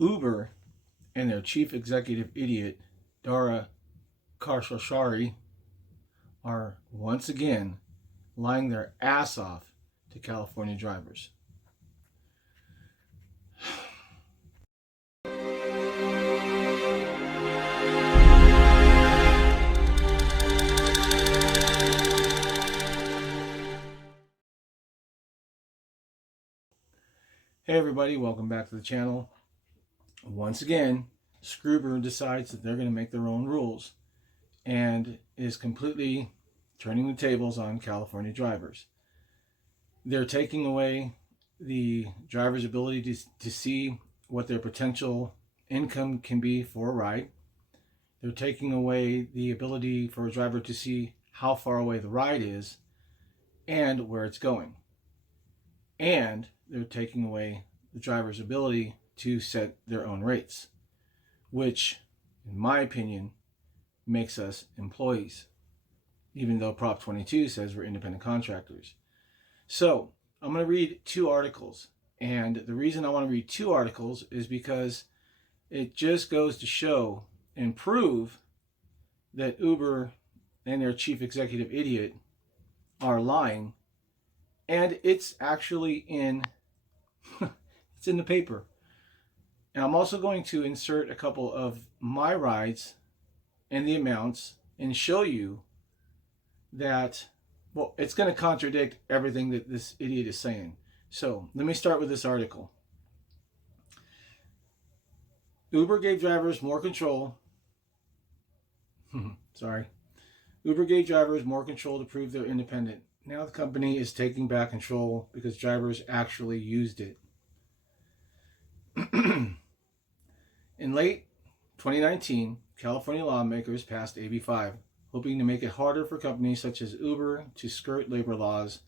Uber and their chief executive idiot, Dara You, are once again lying their ass off to California drivers. Hey everybody, welcome back to the channel. Once again, Scroober decides that they're going to make their own rules and is completely turning the tables on California drivers. They're taking away the driver's ability to see what their potential income can be for a ride. They're taking away the ability for a driver to see how far away the ride is and where it's going. And they're taking away the driver's ability to set their own rates, which, in my opinion, makes us employees, even though Prop 22 says we're independent contractors. So I'm going to read two articles, and the reason I want to read two articles is because it just goes to show and prove that Uber and their chief executive idiot are lying, and it's actually in it's in the paper. And I'm also going to insert a couple of my rides and the amounts and show you that, well, it's going to contradict everything that this idiot is saying. So let me start with this article. Uber gave drivers more control. Sorry. Uber gave drivers more control to prove they're independent. Now the company is taking back control because drivers actually used it. In late 2019, California lawmakers passed AB 5, hoping to make it harder for companies such as Uber to skirt labor laws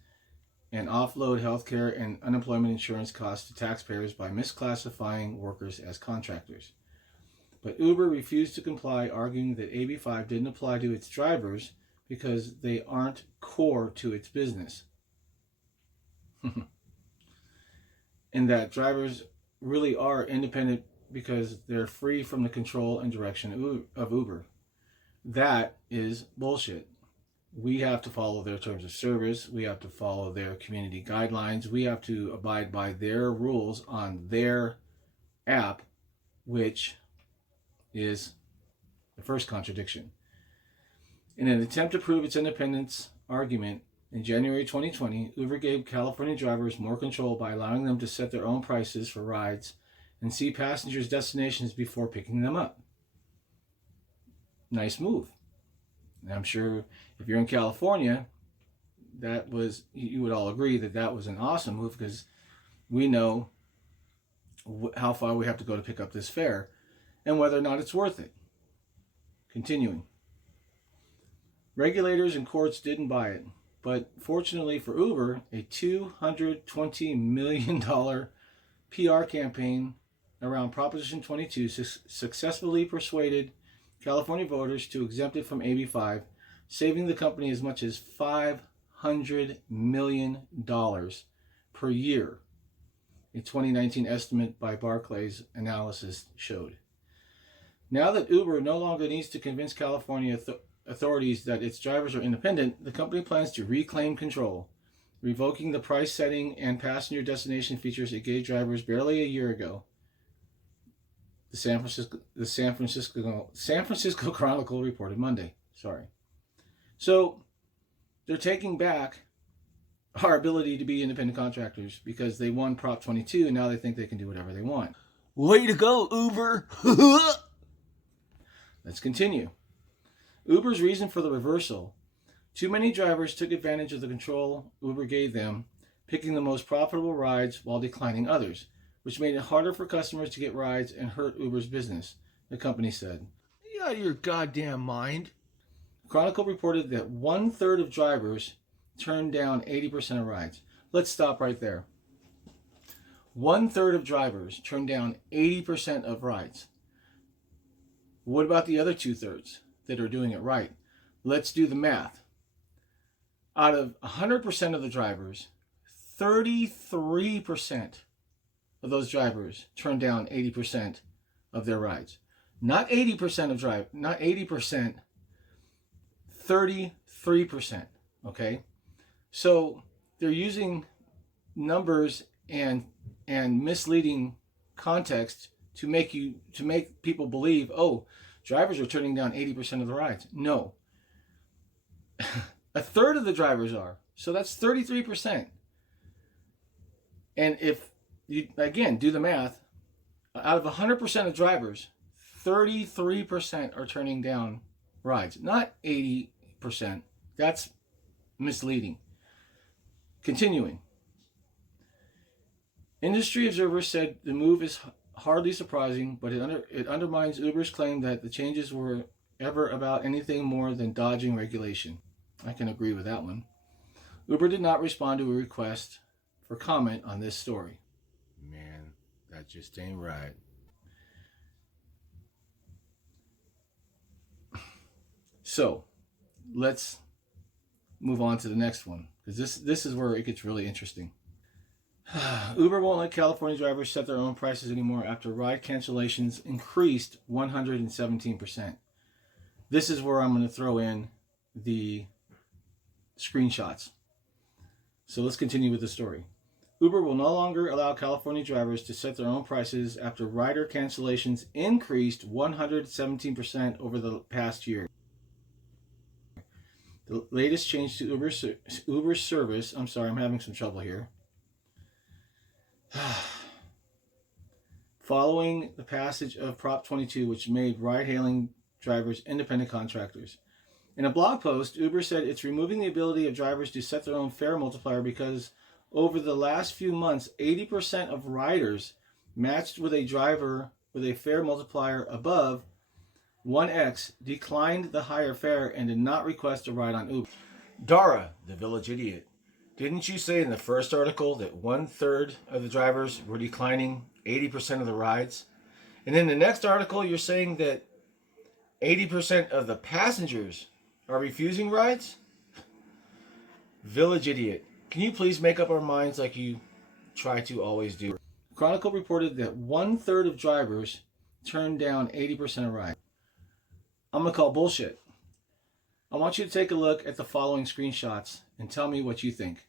and offload healthcare and unemployment insurance costs to taxpayers by misclassifying workers as contractors. But Uber refused to comply, arguing that AB 5 didn't apply to its drivers because they aren't core to its business. And that drivers really are independent because they're free from the control and direction of Uber. That is bullshit. We have to follow their terms of service. We have to follow their community guidelines. We have to abide by their rules on their app, which is the first contradiction. In an attempt to prove its independence argument, in January 2020, Uber gave California drivers more control by allowing them to set their own prices for rides and see passengers' destinations before picking them up. Nice move. And I'm sure if you're in California, you would all agree that that was an awesome move, because we know how far we have to go to pick up this fare and whether or not it's worth it. Continuing. Regulators and courts didn't buy it, but fortunately for Uber, a $220 million PR campaign around Proposition 22 successfully persuaded California voters to exempt it from AB 5, saving the company as much as $500 million per year. A 2019 estimate by Barclays analysis showed. Now that Uber no longer needs to convince California authorities that its drivers are independent, the company plans to reclaim control, revoking the price setting and passenger destination features it gave drivers barely a year ago. The San Francisco Chronicle reported Monday. So they're taking back our ability to be independent contractors because they won Prop 22 and now they think they can do whatever they want. Way to go, Uber! Let's continue. Uber's reason for the reversal: too many drivers took advantage of the control Uber gave them, picking the most profitable rides while declining others, which made it harder for customers to get rides and hurt Uber's business, the company said. Are you out of your goddamn mind? The Chronicle reported that 1/3 of drivers turned down 80% of rides. Let's stop right there. 1/3 of drivers turned down 80% of rides. What about the other 2/3 that are doing it right? Let's do the math. Out of 100% of the drivers, 33% of those drivers turn down 80% of their rides. Not 80% of drive, not 80%, 33%. Okay? So they're using numbers and misleading context to make people believe, oh, drivers are turning down 80% of the rides. No. A third of the drivers are. So that's 33%. And if you, again, do the math, out of 100% of drivers, 33% are turning down rides, not 80%. That's misleading. Continuing. Industry observers said the move is hardly surprising, but it undermines Uber's claim that the changes were ever about anything more than dodging regulation. I can agree with that one. Uber did not respond to a request for comment on this story. Man, that just ain't right. So, let's move on to the next one, because this is where it gets really interesting. Uber won't let California drivers set their own prices anymore after ride cancellations increased 117%. This is where I'm going to throw in the screenshots. So let's continue with the story. Uber will no longer allow California drivers to set their own prices after rider cancellations increased 117% over the past year. The latest change to Uber's service, I'm sorry, I'm having some trouble here. Following the passage of Prop 22, which made ride-hailing drivers independent contractors. In a blog post, Uber said it's removing the ability of drivers to set their own fare multiplier because over the last few months, 80% of riders matched with a driver with a fare multiplier above 1x declined the higher fare and did not request a ride on Uber. Dara, the village idiot, didn't you say in the first article that 1/3 of the drivers were declining 80% of the rides? And in the next article, you're saying that 80% of the passengers are refusing rides? Village idiot, can you please make up our minds like you try to always do? Chronicle reported that 1/3 of drivers turned down 80% of rides. I'm going to call bullshit. I want you to take a look at the following screenshots and tell me what you think.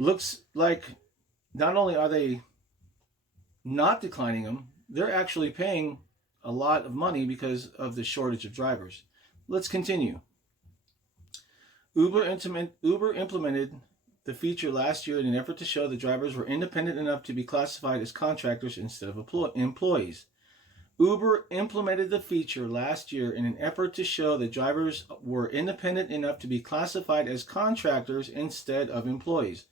Looks like not only are they not declining them, they're actually paying a lot of money because of the shortage of drivers. Let's continue. Uber implemented the feature last year in an effort to show that drivers were independent enough to be classified as contractors instead of employees. Uber implemented the feature last year in an effort to show that drivers were independent enough to be classified as contractors instead of employees.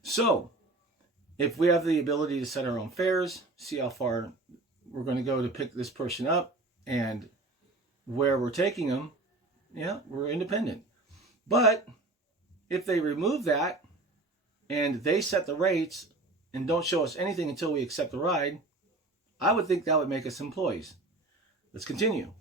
So, if we have the ability to set our own fares, see how far we're going to go to pick this person up and where we're taking them, yeah, we're independent. But if they remove that and they set the rates and don't show us anything until we accept the ride, I would think that would make us employees. Let's continue.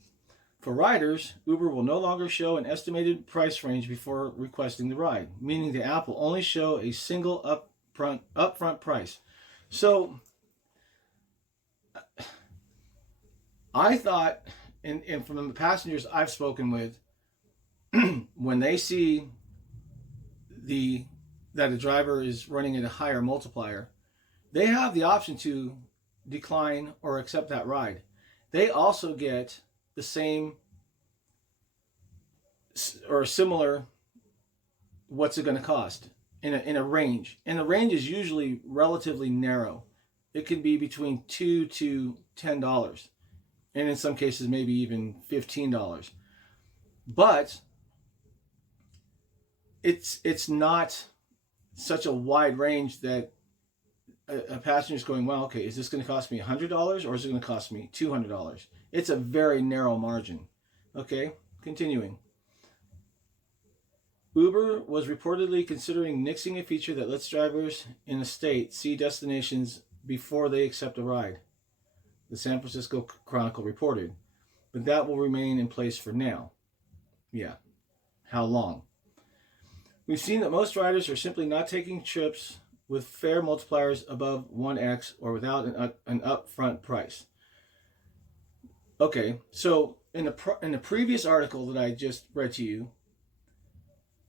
For riders, Uber will no longer show an estimated price range before requesting the ride, meaning the app will only show a single upfront price. So I thought, and from the passengers I've spoken with, when they see that a driver is running at a higher multiplier, they have the option to decline or accept that ride. They also get the same or similar, what's it going to cost in a range. And the range is usually relatively narrow. It can be between $2 to $10, and in some cases maybe even $15. But it's not such a wide range that a passenger is going, well, okay, is this going to cost me $100 or is it going to cost me $200? It's a very narrow margin. Okay, continuing. Uber was reportedly considering nixing a feature that lets drivers in a state see destinations before they accept a ride, the San Francisco Chronicle reported. But that will remain in place for now. Yeah. How long? We've seen that most riders are simply not taking trips with fare multipliers above 1x or without an upfront price. Okay, so in the previous article that I just read to you,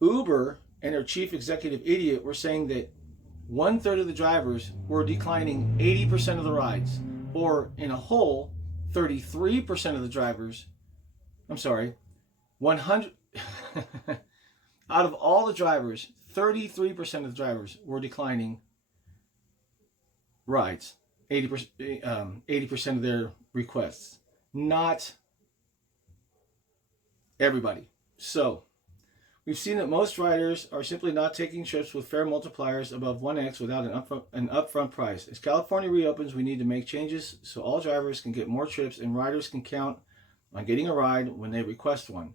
Uber and their chief executive idiot were saying that 1/3 of the drivers were declining 80% of the rides, or in a whole, 33% of the drivers, 100 out of all the drivers, 33% of the drivers were declining rides, 80% of their requests. Not everybody. So we've seen that most riders are simply not taking trips with fare multipliers above 1x without an upfront price. As California reopens, we need to make changes so all drivers can get more trips and riders can count on getting a ride when they request one,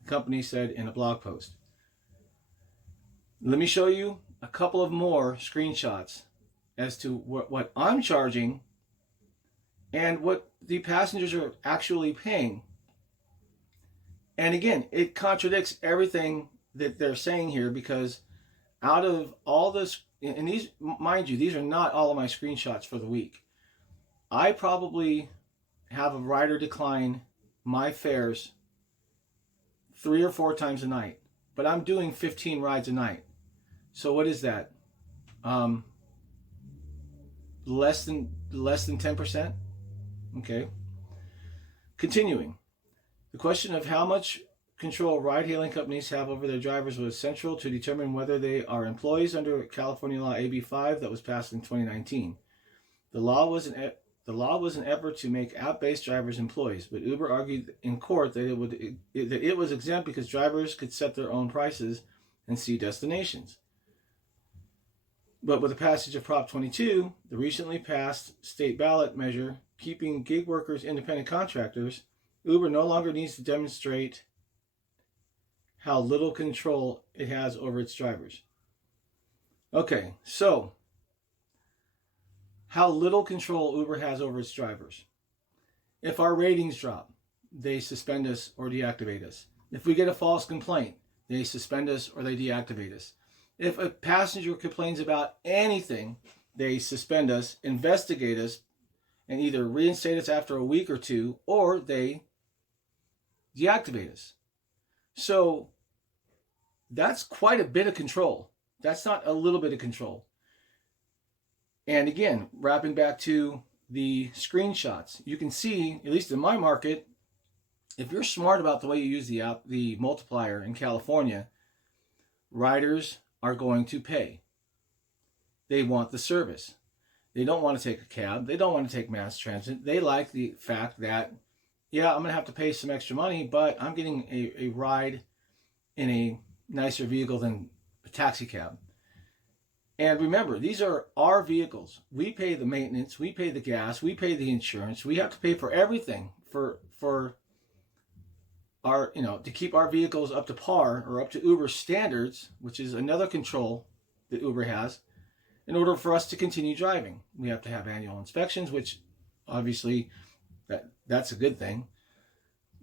the company said in a blog post. Let me show you a couple of more screenshots as to what I'm charging and what the passengers are actually paying. And again, it contradicts everything that they're saying here, because out of all this, and these, mind you, these are not all of my screenshots for the week. I probably have a rider decline my fares 3 or 4 times a night, but I'm doing 15 rides a night. So what is that? Less than 10%? Okay. Continuing. The question of how much control ride-hailing companies have over their drivers was central to determine whether they are employees under California Law AB 5 that was passed in 2019. The law was an effort to make app-based drivers employees, but Uber argued in court that it was exempt because drivers could set their own prices and see destinations. But with the passage of Prop 22, the recently passed state ballot measure keeping gig workers independent contractors, Uber no longer needs to demonstrate how little control it has over its drivers. Okay, so how little control Uber has over its drivers. If our ratings drop, they suspend us or deactivate us. If we get a false complaint, they suspend us or they deactivate us. If a passenger complains about anything, they suspend us, investigate us, and either reinstate us after a week or two, or they deactivate us. So that's quite a bit of control. That's not a little bit of control. And again, wrapping back to the screenshots, you can see, at least in my market, if you're smart about the way you use the multiplier in California, riders are going to pay. They want the service. They don't want to take a cab. They don't want to take mass transit. They like the fact that, yeah, I'm going to have to pay some extra money, but I'm getting a ride in a nicer vehicle than a taxi cab. And remember, these are our vehicles. We pay the maintenance, we pay the gas, we pay the insurance. We have to pay for everything for our, to keep our vehicles up to par or up to Uber standards, which is another control that Uber has. In order for us to continue driving, we have to have annual inspections, which obviously that's a good thing.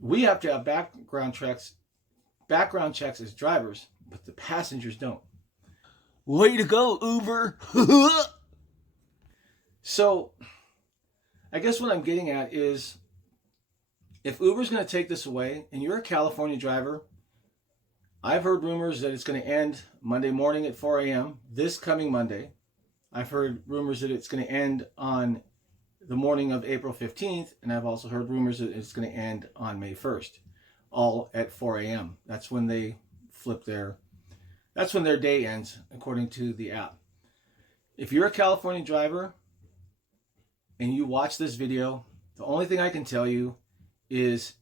We have to have background checks as drivers, but the passengers don't. Way to go, Uber! So, I guess what I'm getting at is, if Uber's going to take this away, and you're a California driver, I've heard rumors that it's going to end Monday morning at 4 a.m., this coming Monday. I've heard rumors that it's going to end on the morning of April 15th, and I've also heard rumors that it's going to end on May 1st, all at 4 a.m. That's when they that's when their day ends, according to the app. If you're a California driver and you watch this video, the only thing I can tell you is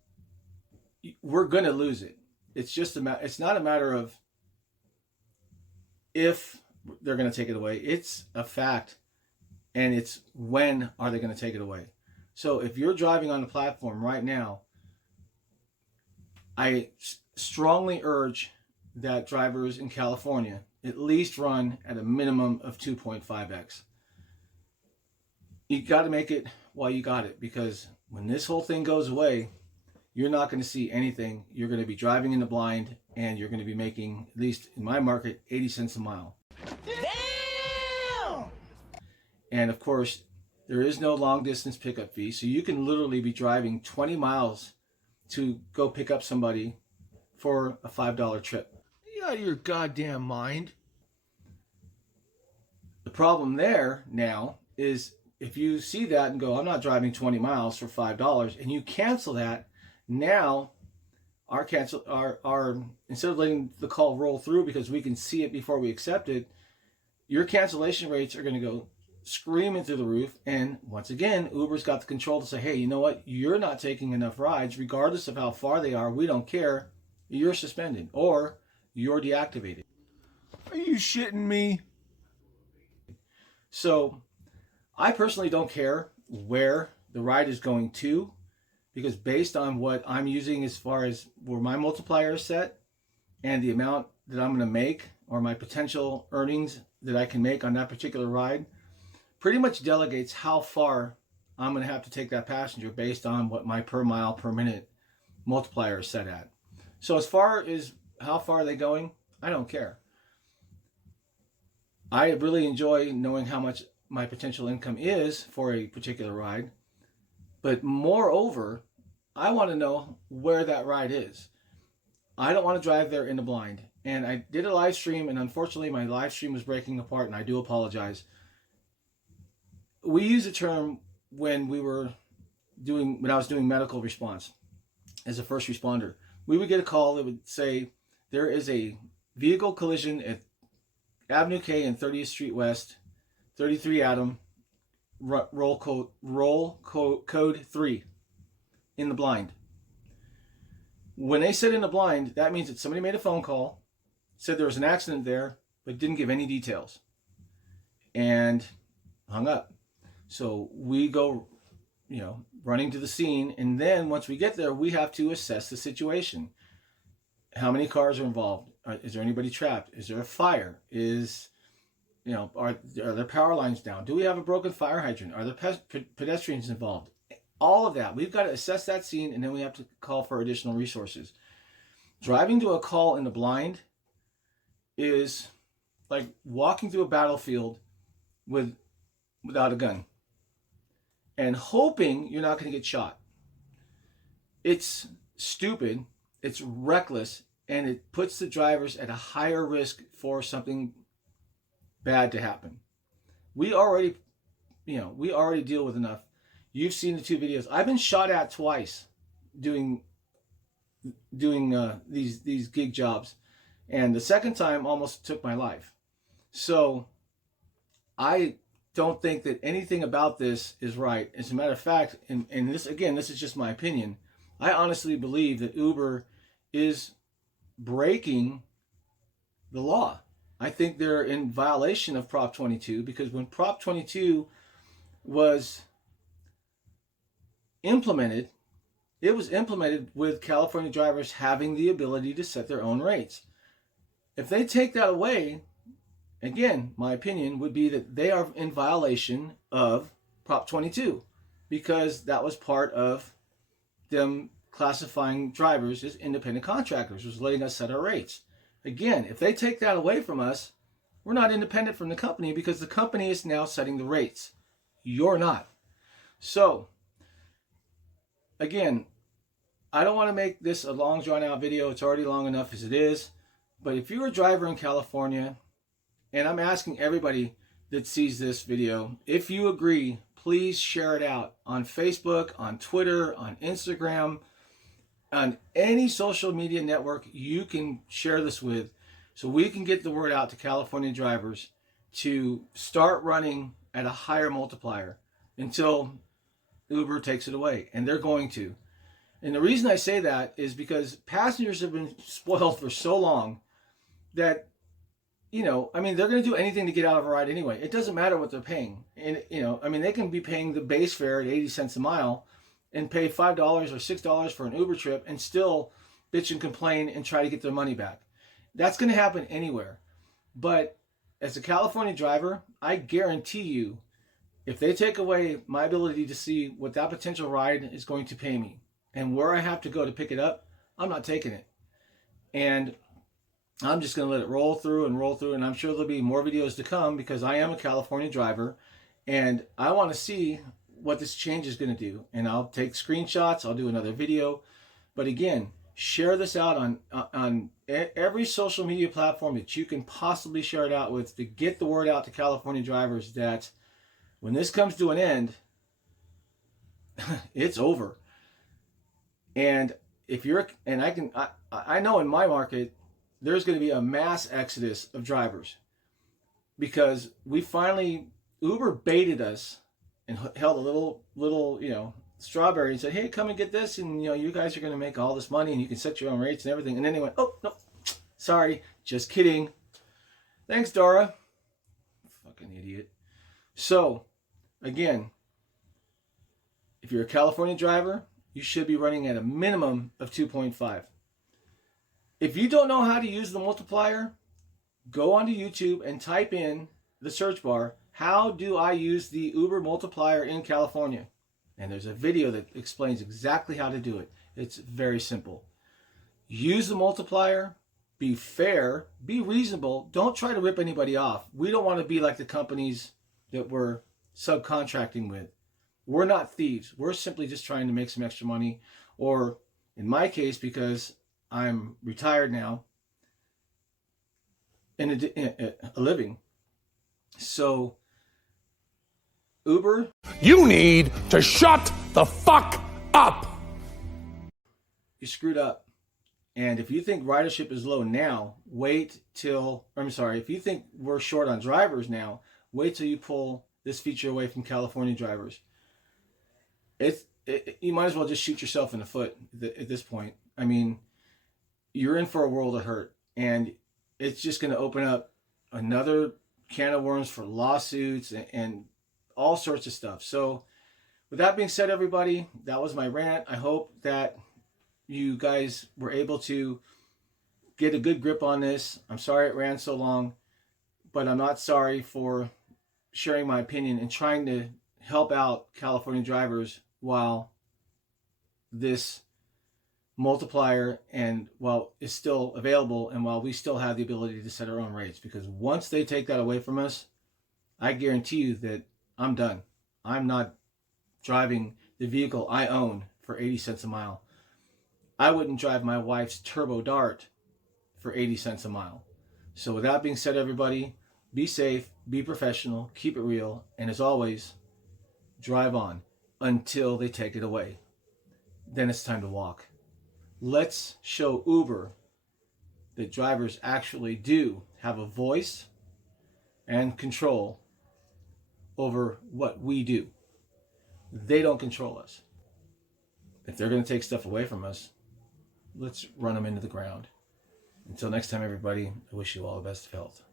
we're going to lose it. It's just it's not a matter of if they're going to take it away. It's a fact, and it's when are they going to take it away. So if you're driving on the platform right now, I strongly urge that drivers in California at least run at a minimum of 2.5x. You got to make it while you got it, because when this whole thing goes away, you're not going to see anything. You're going to be driving in the blind, and you're going to be making, at least in my market, 80 cents a mile. Damn! And of course, there is no long distance pickup fee, so you can literally be driving 20 miles to go pick up somebody for a $5 trip. Are you out of your goddamn mind? The problem there now is, if you see that and go, I'm not driving 20 miles for $5, and you cancel that, now instead of letting the call roll through because we can see it before we accept it, your cancellation rates are going to go screaming through the roof. And once again, Uber's got the control to say, hey, you know what? You're not taking enough rides, regardless of how far they are. We don't care. You're suspended or you're deactivated. Are you shitting me? So I personally don't care where the ride is going to, because based on what I'm using as far as where my multiplier is set and the amount that I'm going to make, or my potential earnings that I can make on that particular ride, pretty much delegates how far I'm going to have to take that passenger based on what my per mile per minute multiplier is set at. So as far as how far are they going, I don't care. I really enjoy knowing how much my potential income is for a particular ride. But moreover, I want to know where that ride is. I don't want to drive there in the blind. And I did a live stream, and unfortunately my live stream was breaking apart, and I do apologize. We use a term when I was doing medical response as a first responder. We would get a call that would say, there is a vehicle collision at Avenue K and 30th Street West, 33 Adam, roll code 3 in the blind. When they said in the blind, that means that somebody made a phone call, said there was an accident there, but didn't give any details, and hung up. So we go, running to the scene, and then once we get there, we have to assess the situation. How many cars are involved? Is there anybody trapped? Is there a fire? Are there power lines down? Do we have a broken fire hydrant? Are there pedestrians involved? All of that. We've got to assess that scene, and then we have to call for additional resources. Driving to a call in the blind is like walking through a battlefield without a gun and hoping you're not going to get shot. It's stupid, it's reckless, and it puts the drivers at a higher risk for something bad to happen. We already deal with enough. You've seen the 2 videos. I've been shot at twice doing these gig jobs, and the second time almost took my life. So I don't think that anything about this is right. As a matter of fact, and this is just my opinion, I honestly believe that Uber is breaking the law. I think they're in violation of Prop 22, because when Prop 22 was implemented, it was implemented with California drivers having the ability to set their own rates. If they take that away, again, my opinion would be that they are in violation of Prop 22, because that was part of them classifying drivers as independent contractors, was letting us set our rates. Again, if they take that away from us, we're not independent from the company, because the company is now setting the rates. You're not. So, again, I don't want to make this a long drawn out video. It's already long enough as it is. But if you're a driver in California, and I'm asking everybody that sees this video, if you agree, please share it out on Facebook, on Twitter, on Instagram, on any social media network you can share this with, so we can get the word out to California drivers to start running at a higher multiplier until Uber takes it away. And they're going to. And the reason I say that is because passengers have been spoiled for so long that, they're going to do anything to get out of a ride anyway. It doesn't matter what they're paying. And, they can be paying the base fare at 80 cents a mile and pay $5 or $6 for an Uber trip and still bitch and complain and try to get their money back. That's going to happen anywhere. But as a California driver, I guarantee you, if they take away my ability to see what that potential ride is going to pay me and where I have to go to pick it up, I'm not taking it. And I'm just going to let it roll through. And I'm sure there'll be more videos to come because I am a California driver and I want to see what this change is going to do. And I'll take screenshots. I'll do another video. But again, share this out on every social media platform that you can possibly share it out with to get the word out to California drivers that when this comes to an end, it's over. And if you're, and I know in my market, there's going to be a mass exodus of drivers because we finally, Uber baited us and held a little, strawberry and said, hey, come and get this. And, you guys are going to make all this money and you can set your own rates and everything. And then they went, oh, no, sorry, just kidding. Thanks, Dara. Fucking idiot. So, again, if you're a California driver, you should be running at a minimum of 2.5. If you don't know how to use the multiplier, go onto YouTube and type in the search bar, how do I use the Uber multiplier in California? And there's a video that explains exactly how to do it. It's very simple. Use the multiplier, be fair, be reasonable. Don't try to rip anybody off. We don't want to be like the companies that we're subcontracting with. We're not thieves. We're simply just trying to make some extra money. Or in my case, because I'm retired now, in a living. So Uber, you need to shut the fuck up. You screwed up. And if you think ridership is low now, if you think we're short on drivers now, wait till you pull this feature away from California drivers. You might as well just shoot yourself in the foot at this point. I mean, you're in for a world of hurt, and it's just going to open up another can of worms for lawsuits and all sorts of stuff. So with that being said, everybody, that was my rant. I hope that you guys were able to get a good grip on this. I'm sorry it ran so long, but I'm not sorry for sharing my opinion and trying to help out California drivers while this multiplier is still available and while we still have the ability to set our own rates. Because once they take that away from us, I guarantee you that I'm done. I'm not driving the vehicle I own for 80 cents a mile. I wouldn't drive my wife's Turbo Dart for 80 cents a mile. So with that being said, everybody, be safe, be professional, keep it real, and as always, drive on until they take it away. Then it's time to walk. Let's show Uber that drivers actually do have a voice and control over what we do. They don't control us. If they're going to take stuff away from us, let's run them into the ground. Until next time, everybody, I wish you all the best of health.